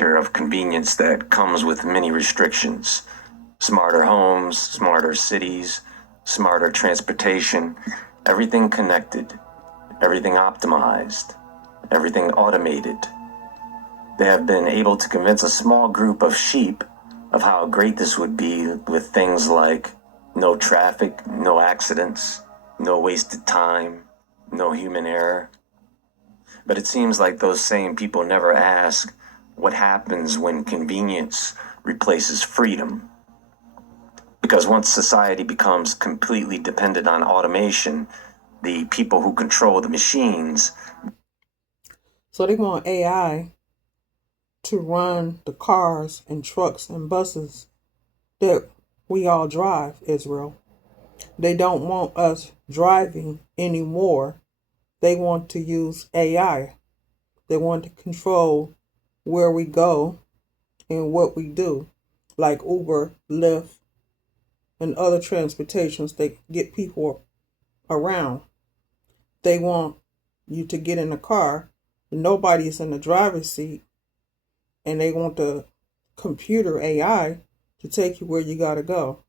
of convenience that comes with many restrictions. Smarter homes, smarter cities, smarter transportation, everything connected, everything optimized, everything automated. They have been able to convince a small group of sheep of how great this would be with things like no traffic, no accidents, no wasted time, no human error. But it seems like those same people never ask what happens when convenience replaces freedom. Because once society becomes completely dependent on automation, the people who control the machines. So they want AI to run the cars and trucks and buses that we all drive, Israel. They don't want us driving anymore. They want to use AI. They want to control where we go and what we do, like Uber, Lyft, and other transportations that get people around. They want you to get in a car, nobody's in the driver's seat, and they want the computer AI to take you where you got to go.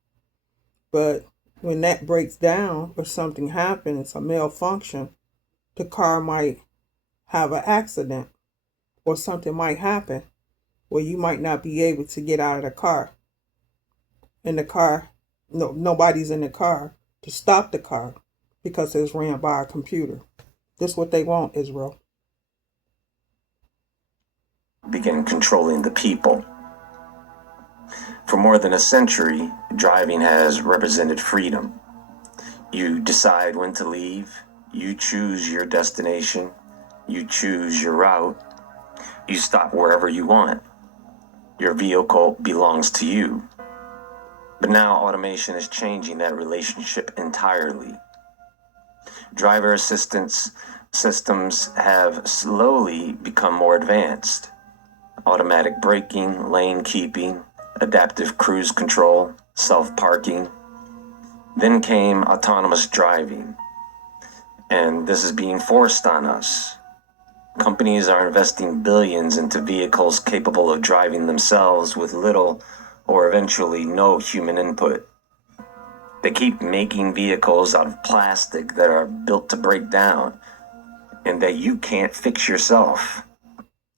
But when that breaks down or something happens, a malfunction, the car might have an accident or something might happen where you might not be able to get out of the car. And the car, no, nobody's in the car to stop the car because it's ran by a computer. This is what they want, Israel. Begin controlling the people. For more than a century, driving has represented freedom. You decide when to leave, you choose your destination, you choose your route, you stop wherever you want. Your vehicle belongs to you. But now automation is changing that relationship entirely. Driver assistance systems have slowly become more advanced. Automatic braking, lane keeping, adaptive cruise control, self-parking. Then came autonomous driving. And this is being forced on us. Companies are investing billions into vehicles capable of driving themselves with little or eventually no human input. They keep making vehicles out of plastic that are built to break down and that you can't fix yourself.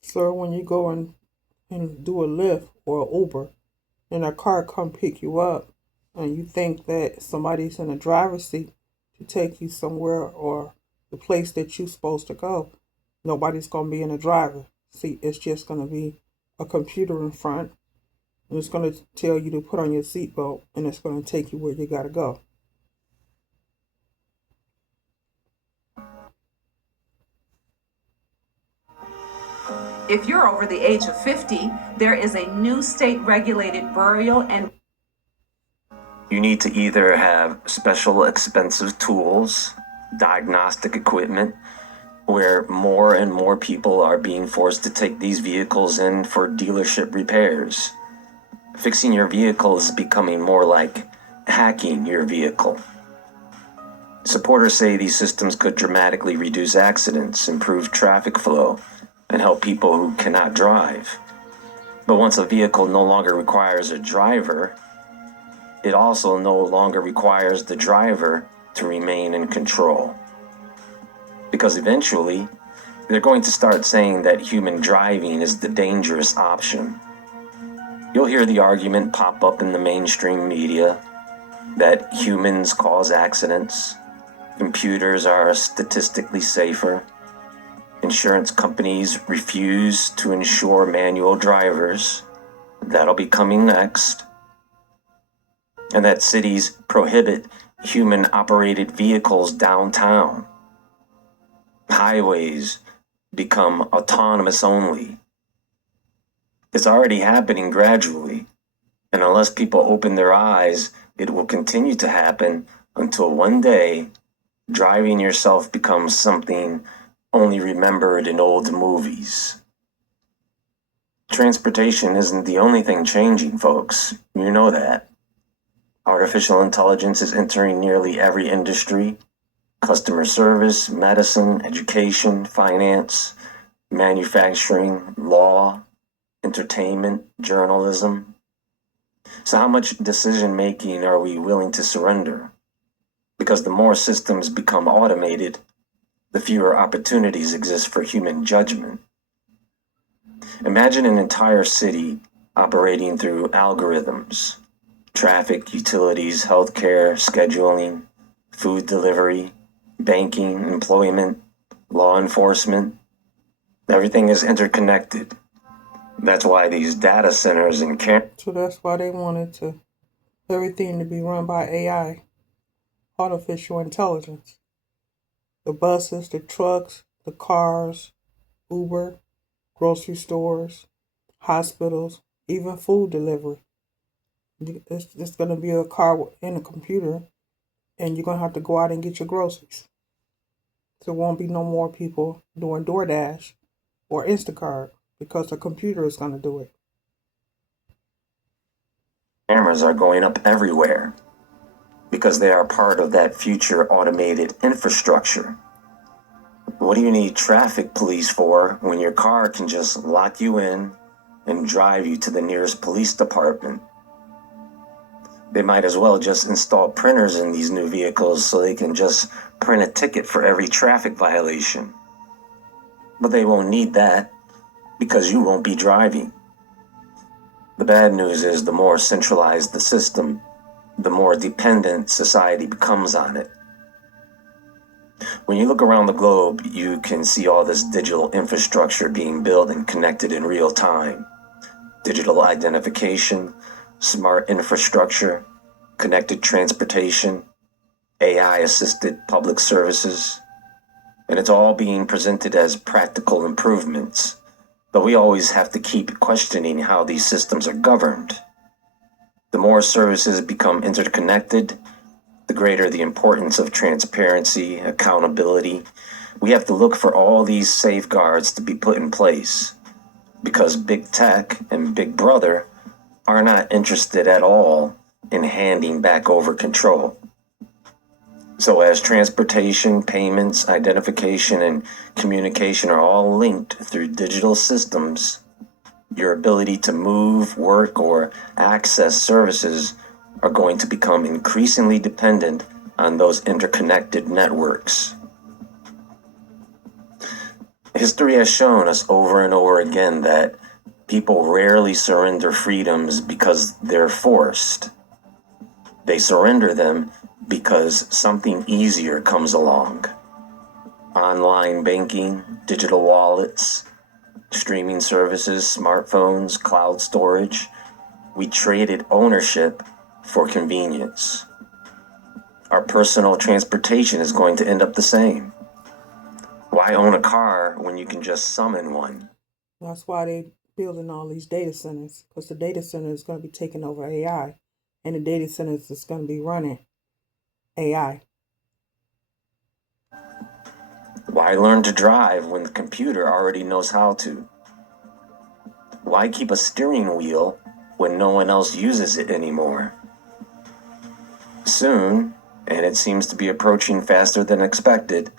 So when you go and do a Lyft or an Uber and a car come pick you up and you think that somebody's in the driver's seat to take you somewhere or the place that you're supposed to go, nobody's going to be in the driver's seat. It's just going to be a computer in front. And it's going to tell you to put on your seatbelt and it's going to take you where you got to go. If you're over the age of 50, there is a new state-regulated burial and You need to either have special expensive tools, diagnostic equipment, where more and more people are being forced to take these vehicles in for dealership repairs. Fixing your vehicle is becoming more like hacking your vehicle. Supporters say these systems could dramatically reduce accidents, improve traffic flow, and help people who cannot drive. But once a vehicle no longer requires a driver, it also no longer requires the driver to remain in control. Because eventually, they're going to start saying that human driving is the dangerous option. You'll hear the argument pop up in the mainstream media that humans cause accidents, computers are statistically safer, insurance companies refuse to insure manual drivers, that'll be coming next, and that cities prohibit human-operated vehicles downtown. Highways become autonomous only. It's already happening gradually, and unless people open their eyes, it will continue to happen until one day driving yourself becomes something only remembered in old movies. Transportation isn't the only thing changing, folks. You know that. Artificial intelligence is entering nearly every industry: customer service, medicine, education, finance, manufacturing, law, entertainment, journalism. So how much decision making are we willing to surrender? Because the more systems become automated, the fewer opportunities exist for human judgment. Imagine an entire city operating through algorithms, traffic, utilities, healthcare, scheduling, food delivery, banking, employment, law enforcement. Everything is interconnected. That's why these data centers and So that's why they wanted everything to be run by AI, artificial intelligence. The buses, the trucks, the cars, Uber, grocery stores, hospitals, even food delivery. It's going to be a car and a computer, and you're going to have to go out and get your groceries. There won't be no more people doing DoorDash or Instacart because the computer is going to do it. cameras are going up everywhere because they are part of that future automated infrastructure. What do you need traffic police for when your car can just lock you in and drive you to the nearest police department? They might as well just install printers in these new vehicles so they can just print a ticket for every traffic violation. But they won't need that because you won't be driving. The bad news is the more centralized the system, the more dependent society becomes on it. When you look around the globe, you can see all this digital infrastructure being built and connected in real time. Digital identification, smart infrastructure, connected transportation, AI-assisted public services, and it's all being presented as practical improvements. But we always have to keep questioning how these systems are governed. The more services become interconnected, the greater the importance of transparency, accountability. We have to look for all these safeguards to be put in place because big tech and big brother are not interested at all in handing back over control. So as transportation, payments, identification, and communication are all linked through digital systems, your ability to move, work, or access services are going to become increasingly dependent on those interconnected networks. History has shown us over and over again that people rarely surrender freedoms because they're forced. They surrender them because something easier comes along. Online banking, digital wallets, streaming services, smartphones, cloud storage. We traded ownership for convenience. Our personal transportation is going to end up the same. Why own a car when you can just summon one? That's why they're building all these data centers, because the data center is going to be taking over AI, and the data centers is going to be running AI. Why learn to drive when the computer already knows how to? Why keep a steering wheel when no one else uses it anymore? Soon, and it seems to be approaching faster than expected,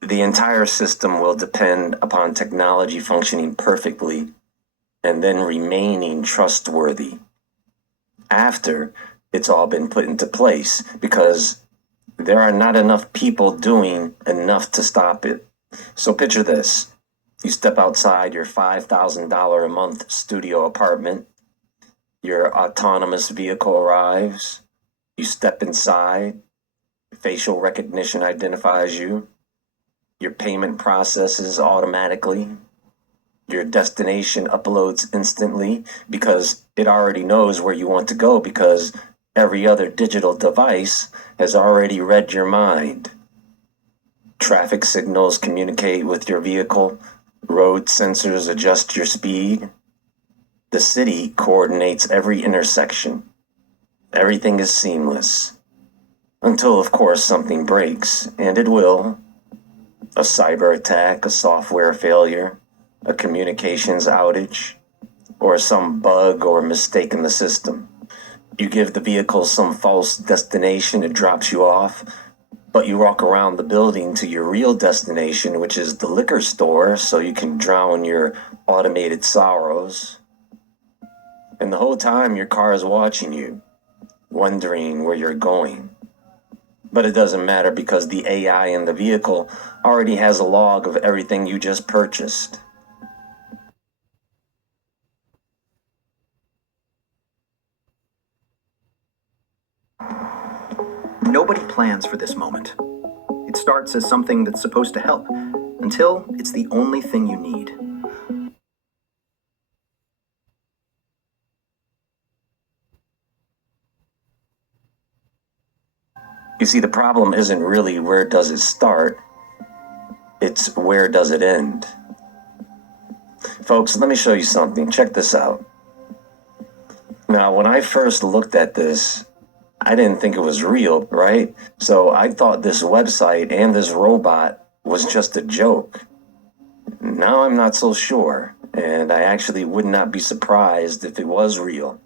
the entire system will depend upon technology functioning perfectly and then remaining trustworthy after it's all been put into place, because there are not enough people doing enough to stop it. So picture this. You step outside your $5,000 a month studio apartment, your autonomous vehicle arrives, you step inside, facial recognition identifies you, your payment processes automatically, your destination uploads instantly because it already knows where you want to go because every other digital device has already read your mind. Traffic signals communicate with your vehicle, road sensors adjust your speed. The city coordinates every intersection. Everything is seamless. Until, of course, something breaks, and it will. A cyber attack, a software failure, a communications outage, or some bug or mistake in the system. You give the vehicle some false destination, it drops you off, but you walk around the building to your real destination, which is the liquor store, so you can drown your automated sorrows. And the whole time your car is watching you, wondering where you're going. But it doesn't matter because the AI in the vehicle already has a log of everything you just purchased. Nobody plans for this moment. It starts as something that's supposed to help, until it's the only thing you need. You see, the problem isn't really where does it start, it's where does it end. Folks, let me show you something. Check this out. Now, when I first looked at this, I didn't think it was real, right? So I thought this website and this robot was just a joke. Now I'm not so sure, and I actually would not be surprised if it was real.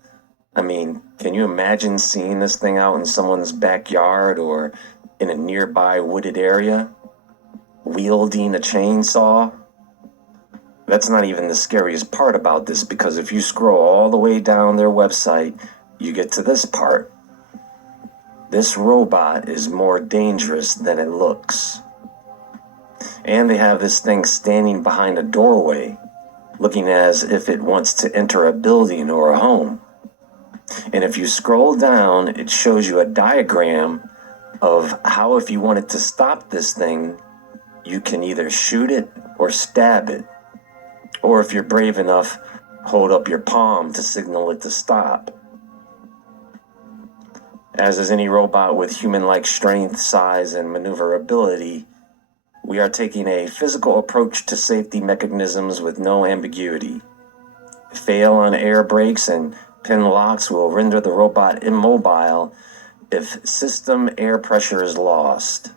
I mean, can you imagine seeing this thing out in someone's backyard or in a nearby wooded area, wielding a chainsaw? That's not even the scariest part about this, because if you scroll all the way down their website, you get to this part. This robot is more dangerous than it looks. And they have this thing standing behind a doorway, looking as if it wants to enter a building or a home. And if you scroll down, it shows you a diagram of how, if you wanted to stop this thing, you can either shoot it or stab it. Or if you're brave enough, hold up your palm to signal it to stop. As is any robot with human-like strength, size, and maneuverability, we are taking a physical approach to safety mechanisms with no ambiguity. Fail on air brakes and pin locks will render the robot immobile if system air pressure is lost.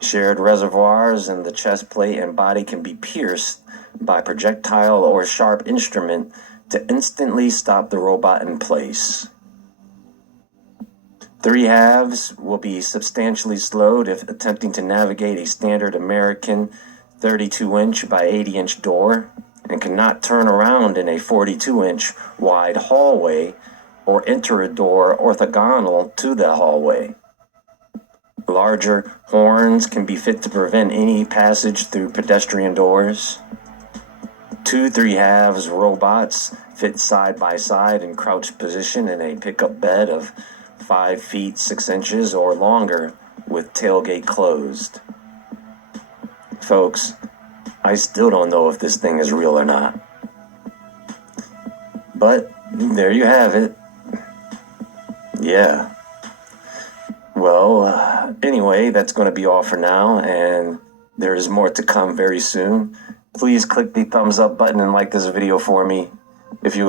Shared reservoirs in the chest plate and body can be pierced by projectile or sharp instrument to instantly stop the robot in place. 3 halves will be substantially slowed if attempting to navigate a standard American 32-inch by 80-inch door, and cannot turn around in a 42-inch wide hallway or enter a door orthogonal to the hallway. Larger horns can be fit to prevent any passage through pedestrian doors. 2 3/2 robots fit side by side in crouched position in a pickup bed of 5 feet 6 inches or longer with tailgate closed. Folks, I still don't know if this thing is real or not. But there you have it. Yeah. Well, anyway, that's going to be all for now, and there is more to come very soon. Please click the thumbs up button and like this video for me. If you